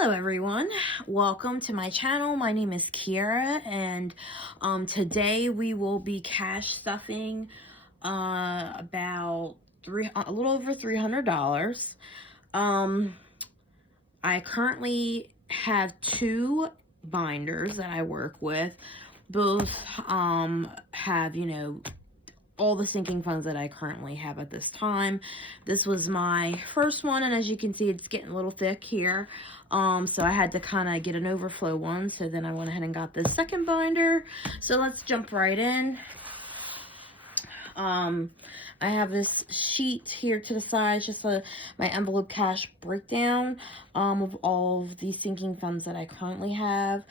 Hello everyone, welcome to my channel. My name is Kiara, and today we will be cash stuffing about a little over $300. I currently have two binders that I work with. Both have, all the sinking funds that I currently have at this time. This was my first one, and as you can see, it's getting a little thick here. So I had to kind of get an overflow one. So then I went ahead and got the second binder. So let's jump right in. I have this sheet here to the side, just my envelope cash breakdown of all of the sinking funds that I currently have.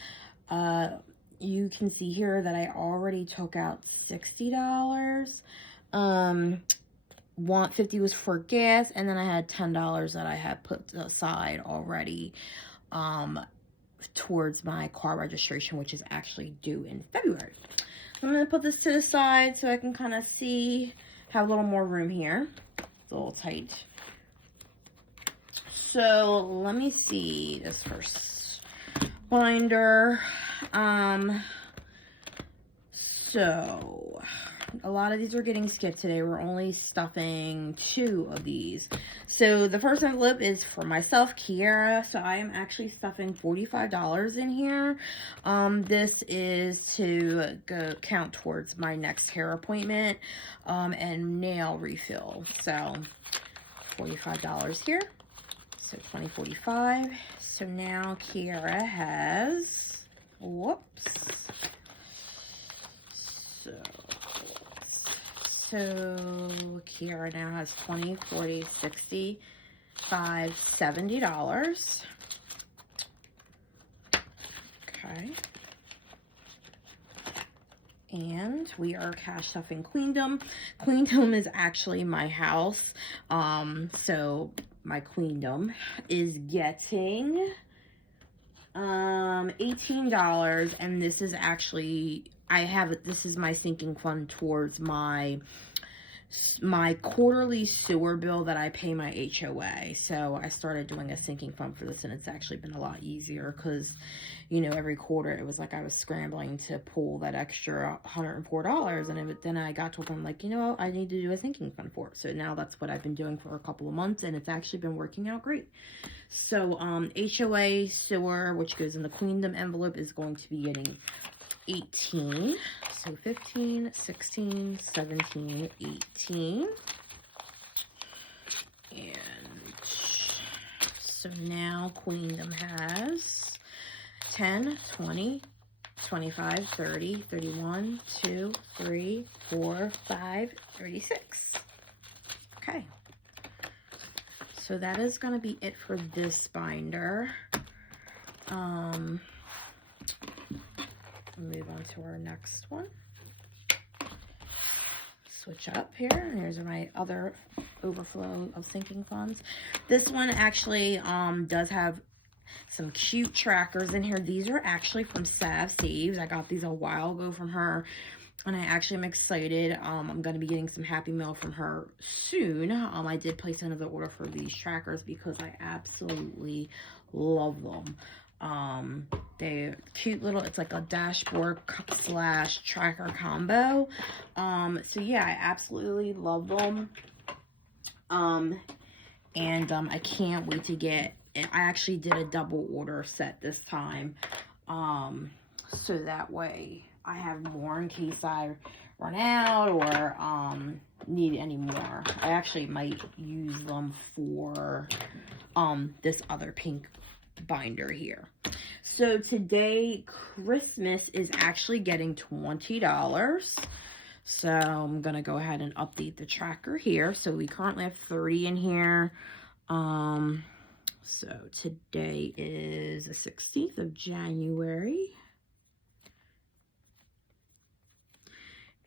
You can see here that I already took out $60. 150 was for gas, and then I had $10 that I had put aside already towards my car registration, which is actually due in February. I'm going to put this to the side so I can kind of see, have a little more room here. It's a little tight. So let me see this first binder. So a lot of these are getting skipped today. We're only stuffing 2 of these. So the first envelope is for myself, Kiara. So I am actually stuffing $45 in here. This is to count towards my next hair appointment and nail refill. So $45 here. So $20.45. So now Kiara has, whoops. So Kiara now has $20, $40, $60, $5, $70. Okay. And we are cash stuffing Queendom. Queendom is actually my house. So my Queendom is getting $18, and this is actually, this is my sinking fund towards my quarterly sewer bill that I pay my HOA. So I started doing a sinking fund for this, and it's actually been a lot easier because, every quarter it was like I was scrambling to pull that extra $104, and then I got to I'm like, I need to do a sinking fund for it. So now that's what I've been doing for a couple of months, and it's actually been working out great. So HOA sewer, which goes in the Queendom envelope, is going to be getting 18. So 15, 16, 17, 18. And so now Queendom has 10, 20, 25, 30, 31, 2, 3, 4, 5, 36. Okay. So that is going to be it for this binder. Move on to our next one. Switch up here, and here's my other overflow of sinking funds. This one actually does have some cute trackers in here. These are actually from Sav Saves. I got these a while ago from her, and I actually am excited. I'm going to be getting some Happy Mail from her soon. I did place another order for these trackers because I absolutely love them. They're cute little, it's like a dashboard / tracker combo. So yeah, I absolutely love them. I can't wait to get, I actually did a double order set this time. So that way I have more in case I run out or need any more. I actually might use them for this other pink binder here. So today Christmas is actually getting $20. So I'm gonna go ahead and update the tracker here. So we currently have 30 in here. So today is the 16th of January.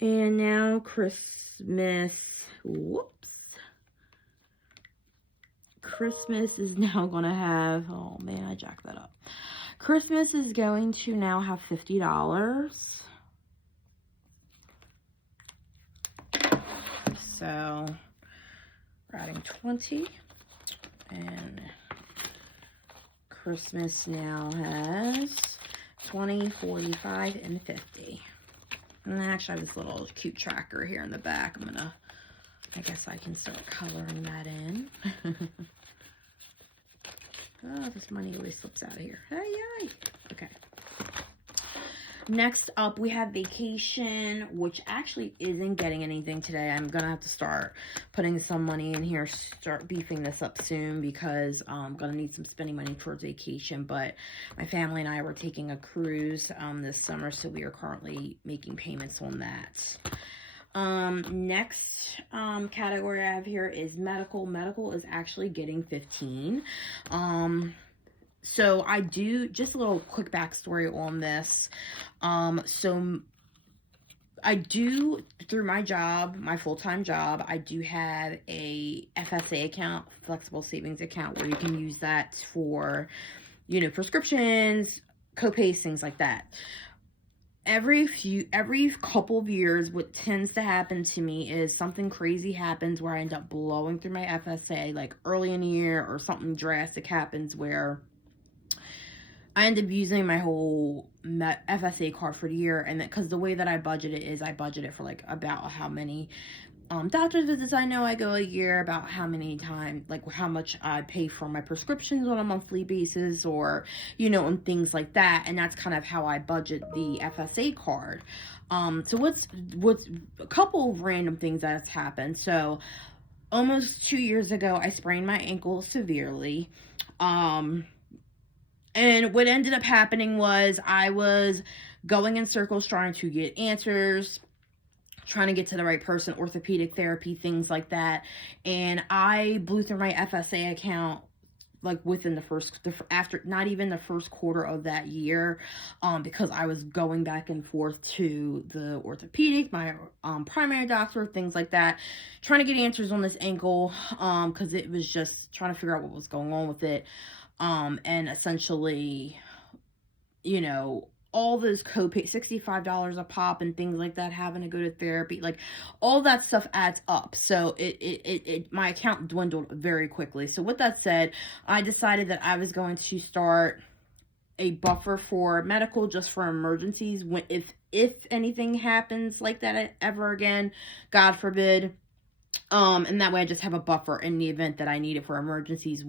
And now Christmas, whoops. Christmas is now going to have, oh man, I jacked that up. Christmas is going to now have $50. So we're adding 20, and Christmas now has 20, 45, and 50. And actually, I have this little cute tracker here in the back. I guess I can start coloring that in. Oh, this money always slips out of here. Hey, okay. Next up, we have vacation, which actually isn't getting anything today. I'm going to have to start putting some money in here, start beefing this up soon, because I'm going to need some spending money towards vacation. But my family and I were taking a cruise this summer, so we are currently making payments on that. Next category I have here is medical. Medical is actually getting 15. So I do, just a little quick backstory on this. So I do, through my job, my full-time job, I do have a FSA account, flexible savings account, where you can use that for, you know, prescriptions, co-pays, things like that. Every couple of years, what tends to happen to me is something crazy happens where I end up blowing through my FSA, like early in the year, or something drastic happens where I end up using my whole FSA card for the year. And because the way that I budget it is I budget it for like about how many doctor's visits I know I go a year, about how many times, like how much I pay for my prescriptions on a monthly basis, or, you know, and things like that. And that's kind of how I budget the FSA card. So what's a couple of random things that's happened. So almost 2 years ago, I sprained my ankle severely. And what ended up happening was I was going in circles trying to get answers, trying to get to the right person, orthopedic therapy, things like that. And I blew through my FSA account like within after not even the first quarter of that year, because I was going back and forth to the orthopedic, my primary doctor, things like that, trying to get answers on this ankle, because it was just trying to figure out what was going on with it. And essentially, you know, all those copay, $65 a pop and things like that, having to go to therapy, like all that stuff adds up. So my account dwindled very quickly. So with that said, I decided that I was going to start a buffer for medical, just for emergencies, when if anything happens like that ever again, God forbid. And that way I just have a buffer in the event that I need it for emergencies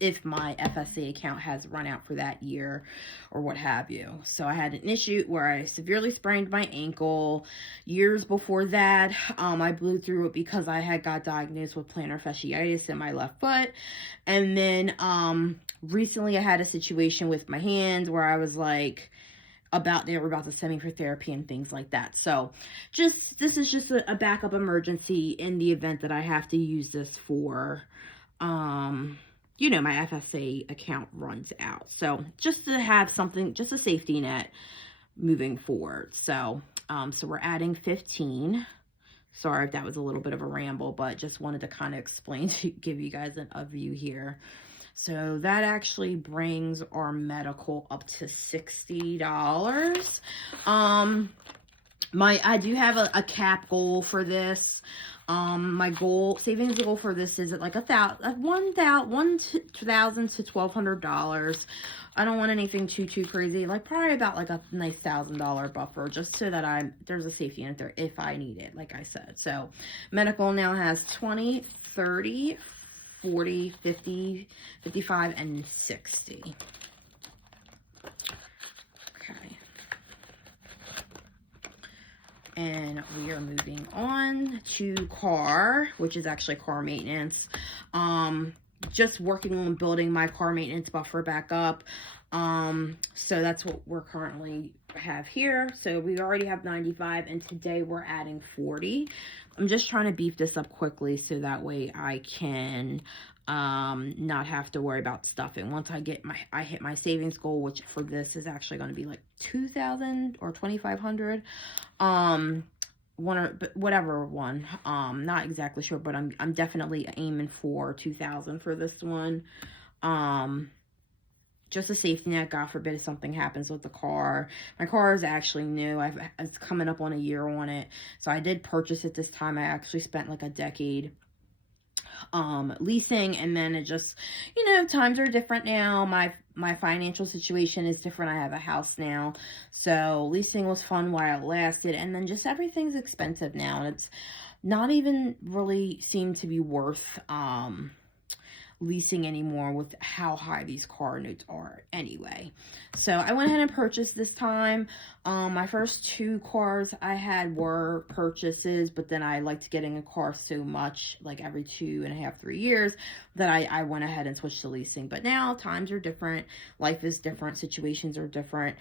if my FSA account has run out for that year or what have you. So I had an issue where I severely sprained my ankle. Years before that, I blew through it because I had got diagnosed with plantar fasciitis in my left foot. And then recently I had a situation with my hands where I was like, they were about to send me for therapy and things like that. So this is just a backup emergency in the event that I have to use this for, you know, my FSA account runs out. So just to have something, just a safety net moving forward. So, so we're adding 15. Sorry if that was a little bit of a ramble, but just wanted to kind of explain, to give you guys a view here. So that actually brings our medical up to $60. I do have a cap goal for this. My savings goal for this is at like $1,000 to $1,200. I don't want anything too crazy, like probably about like a nice $1,000 buffer, just so that there's a safety net there if I need it, like I said. So medical now has 20, 30, 40, 50, 55, and 60. And we are moving on to car, which is actually car maintenance. Just working on building my car maintenance buffer back up. So that's what we're currently have here. So we already have 95, and today we're adding 40. I'm just trying to beef this up quickly so that way I can not have to worry about stuffing. Once I hit my savings goal, which for this is actually going to be like 2,000 or 2,500. Whatever one. Not exactly sure, but I'm definitely aiming for 2,000 for this one. Just a safety net, God forbid if something happens with the car. My car is actually new. It's coming up on a year on it. So I did purchase it this time. I actually spent like a decade leasing, and then it just, you know, times are different now. my financial situation is different. I have a house now, so leasing was fun while it lasted, and then just everything's expensive now, and it's not even really seem to be worth leasing anymore with how high these car notes are anyway. So I went ahead and purchased this time. My first 2 cars I had were purchases, but then I liked getting a car so much, like every 2.5, 3 years, that I went ahead and switched to leasing. But now times are different, life is different, situations are different.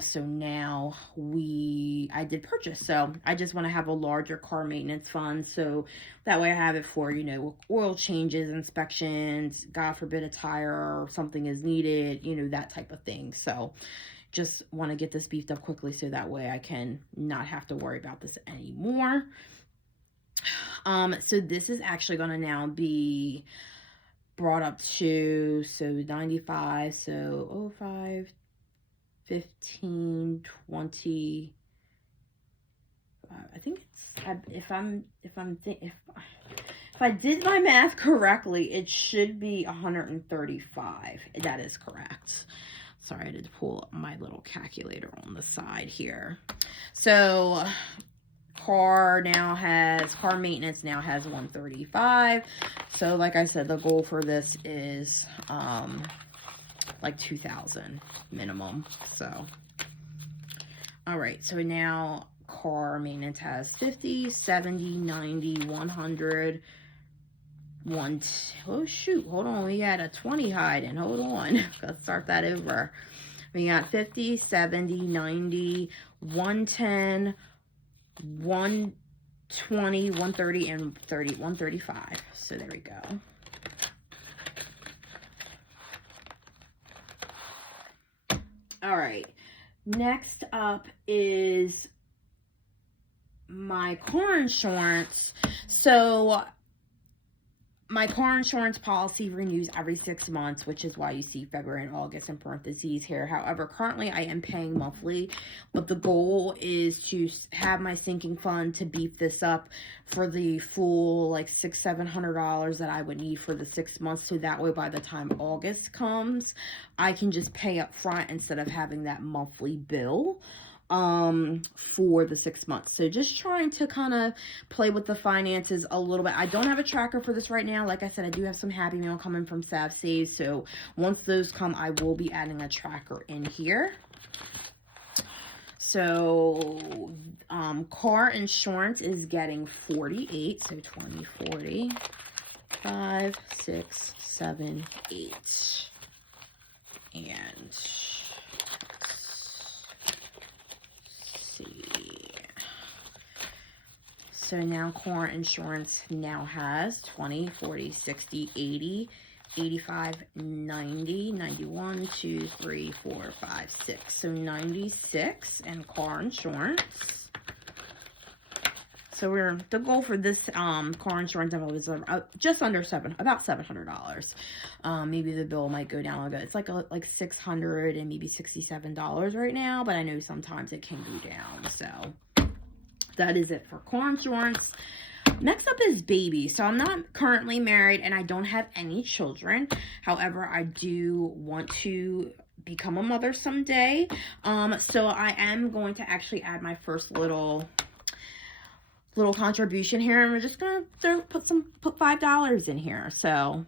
So now I did purchase. So I just want to have a larger car maintenance fund, so that way I have it for, you know, oil changes, inspections, God forbid a tire or something is needed, you know, that type of thing. So just want to get this beefed up quickly so that way I can not have to worry about this anymore. So this is actually going to now be brought up to, so 95, so 05, 15, 20, I think it's, if I did my math correctly, it should be 135. That is correct. Sorry, I had to pull up my little calculator on the side here. So car maintenance now has 135. So like I said, the goal for this is like 2,000 minimum. So all right, so now car maintenance has 50, 70, 90, 100, oh shoot, hold on, we got a 20 hiding, hold on, let's start that over. We got 50, 70, 90, 110, 120, 130, and 135. So there we go. All right, next up is my car insurance. So my car insurance policy renews every 6 months, which is why you see February and August in parentheses here. However, currently I am paying monthly, but the goal is to have my sinking fund to beef this up for the full like $600-700 that I would need for the 6 months, so that way by the time August comes, I can just pay up front instead of having that monthly bill for the 6 months. So just trying to kind of play with the finances a little bit. I don't have a tracker for this right now. Like I said, I do have some Happy Meal coming from SavSave, so once those come, I will be adding a tracker in here. So car insurance is getting 48, so 20, 40, 5, 6, 7, 8, and so now car insurance now has 20, 40, 60, 80, 85, 90, 91, 2, 3, 4, 5, 6. So 96 in car insurance. So the goal for this car insurance is just under about $700. Maybe the bill might go down a bit. It's like $600 and maybe $67 right now, but I know sometimes it can go down. So that is it for car insurance. Next up is baby. So I'm not currently married and I don't have any children. However, I do want to become a mother someday. So I am going to actually add my first little contribution here, and we're just gonna put $5 in here. So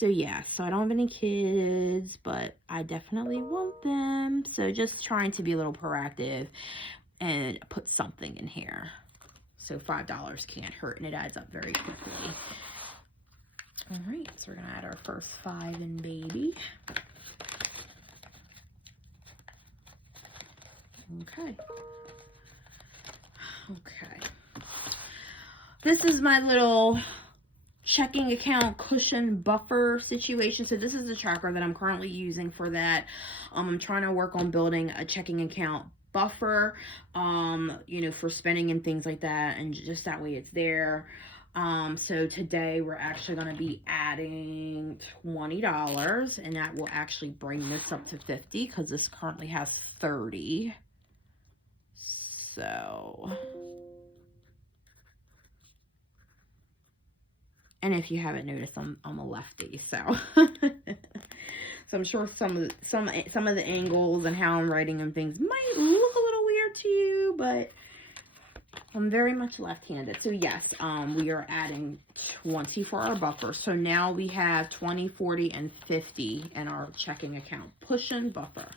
yeah, so I don't have any kids, but I definitely want them. So just trying to be a little proactive and put something in here. So $5 can't hurt, and it adds up very quickly. All right, so we're gonna add our first 5 in baby. Okay. This is my little checking account cushion buffer situation. So this is the tracker that I'm currently using for that. I'm trying to work on building a checking account buffer, you know, for spending and things like that, and just that way it's there. So today we're actually going to be adding $20, and that will actually bring this up to 50 because this currently has 30. So, And if you haven't noticed, I'm a lefty, so so I'm sure some of the angles and how I'm writing and things might look a little weird to you, but I'm very much left-handed. So yes, we are adding 20 for our buffer. So now we have 20, 40, and 50 in our checking account. Push and buffer.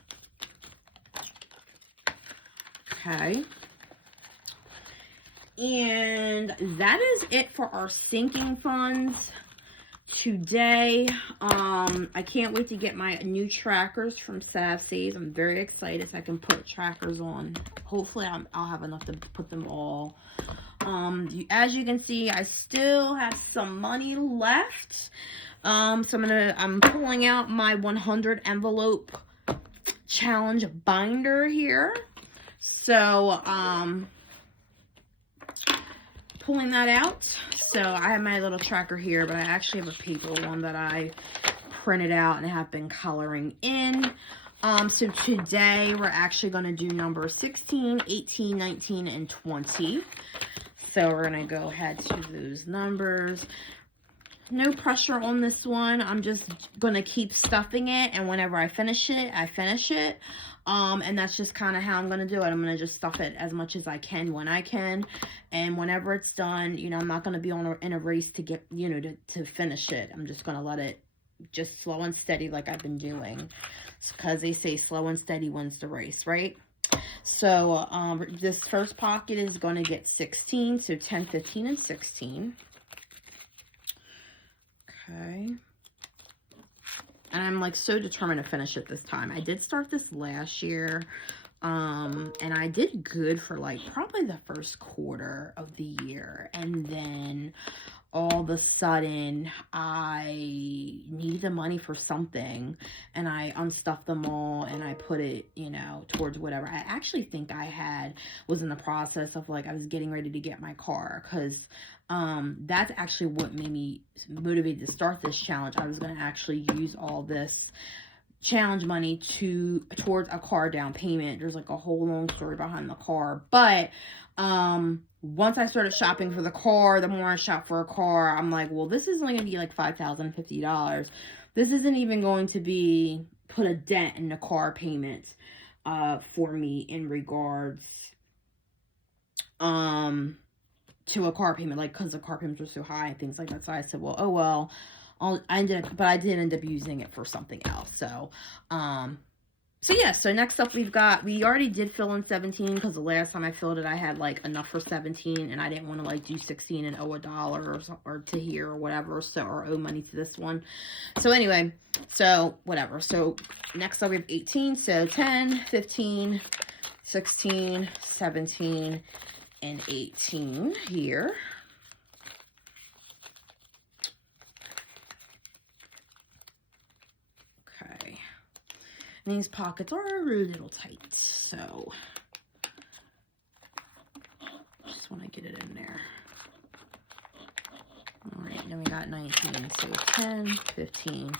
Okay. And that is it for our sinking funds today. I can't wait to get my new trackers from SavSaves. I'm very excited so I can put trackers on. Hopefully I'll have enough to put them all. As you can see, I still have some money left. So I'm pulling out my 100 envelope challenge binder here. So, pulling that out. So I have my little tracker here, but I actually have a paper one that I printed out and have been coloring in. So today we're actually going to do number 16, 18, 19, and 20. So we're going to go ahead to those numbers. No pressure on this one. I'm just going to keep stuffing it, and whenever I finish it, I finish it. And that's just kind of how I'm going to do it. I'm going to just stuff it as much as I can when I can. And whenever it's done, you know, I'm not going to be in a race to get, you know, to finish it. I'm just going to let it just slow and steady like I've been doing. Because they say slow and steady wins the race, right? So this first pocket is going to get 16. So 10, 15, and 16. Okay. And I'm like so determined to finish it this time. I did start this last year. And I did good for like probably the first quarter of the year. And then all of a sudden I needed the money for something, and I unstuffed them all and I put it, you know, towards whatever. I actually think was in the process of like, I was getting ready to get my car, because that's actually what made me motivated to start this challenge. I was going to actually use all this challenge money towards a car down payment. There's like a whole long story behind the car, but once I started shopping for the car, the more I shop for a car, I'm like, well, this is only going to be like $5,050. This isn't even going to be put a dent in the car payments for me in regards to a car payment, like, because the car payments were so high and things like that. So I said, well, oh well, I did end up using it for something else. So so yeah, so next up we already did fill in 17, because the last time I filled it I had like enough for 17, and I didn't want to like do 16 and owe $1 or to here or whatever, so, or owe money to this one. So anyway, so whatever. So next up we have 18, so 10, 15, 16, 17, and 18 here. Okay. And these pockets are a little tight, so just want to get it in there. All right, then we got 19, so 10, 15,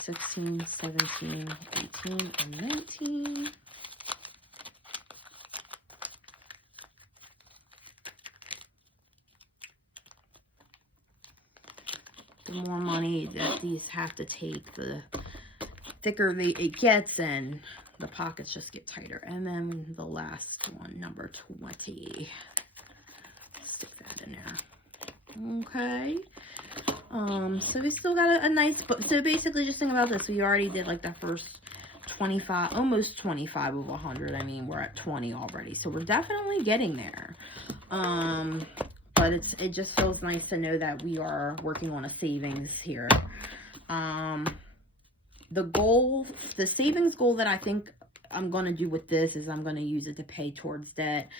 16, 17, 18, and 19. The more money that these have to take, the thicker it gets, and the pockets just get tighter. And then the last one, number 20. Stick that in there. Okay. So we still got a nice book. So basically, just think about this. We already did like the first 25, almost 25 of 100. I mean, we're at 20 already. So we're definitely getting there. But it just feels nice to know that we are working on a savings here. The savings goal that I think I'm going to do with this is I'm going to use it to pay towards debt.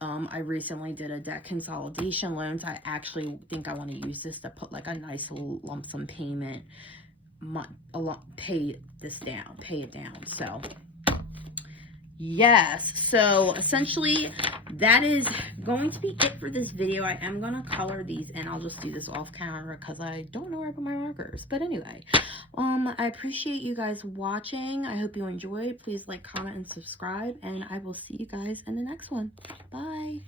I recently did a debt consolidation loan, so I actually think I want to use this to put like a nice little lump sum payment, pay it down. So yes, so essentially that is going to be it for this video. I am going to color these, and I'll just do this off camera because I don't know where I put my markers. But anyway, I appreciate you guys watching. I hope you enjoyed. Please like, comment, and subscribe, and I will see you guys in the next one. Bye.